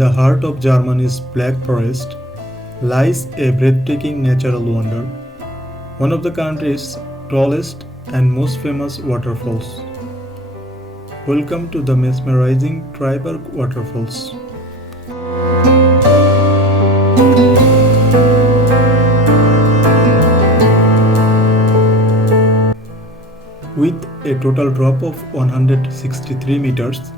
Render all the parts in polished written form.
the heart of Germany's Black Forest lies a breathtaking natural wonder, one of the country's tallest and most famous waterfalls. Welcome to the mesmerizing Triberg Waterfalls. With a total drop of 163 meters,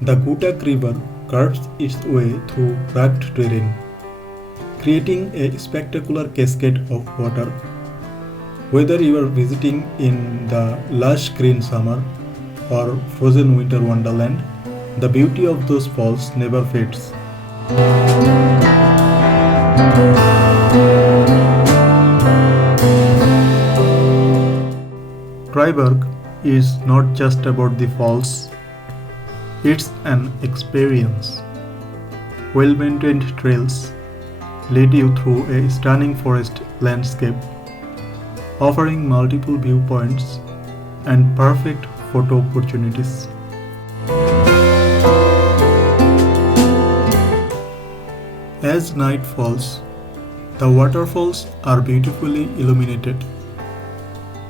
the Cuckoo River curves its way through rugged terrain, creating a spectacular cascade of water. Whether you are visiting in the lush green summer or frozen winter wonderland, the beauty of those falls never fades. Triberg is not just about the falls, it's an experience. Well-maintained trails lead you through a stunning forest landscape, offering multiple viewpoints and perfect photo opportunities. As night falls, the waterfalls are beautifully illuminated,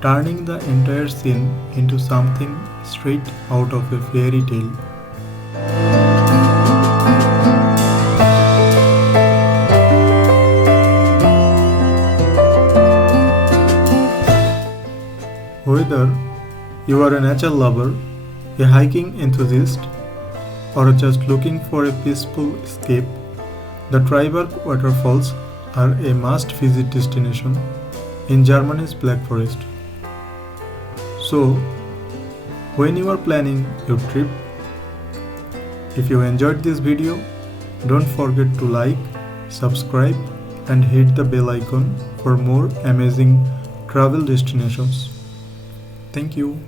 turning the entire scene into something straight out of a fairy tale. Whether you are a nature lover, a hiking enthusiast, or just looking for a peaceful escape, the Triberg Waterfalls are a must-visit destination in Germany's Black Forest. So, when you are planning your trip, if you enjoyed this video, don't forget to like, subscribe, and hit the bell icon for more amazing travel destinations. Thank you.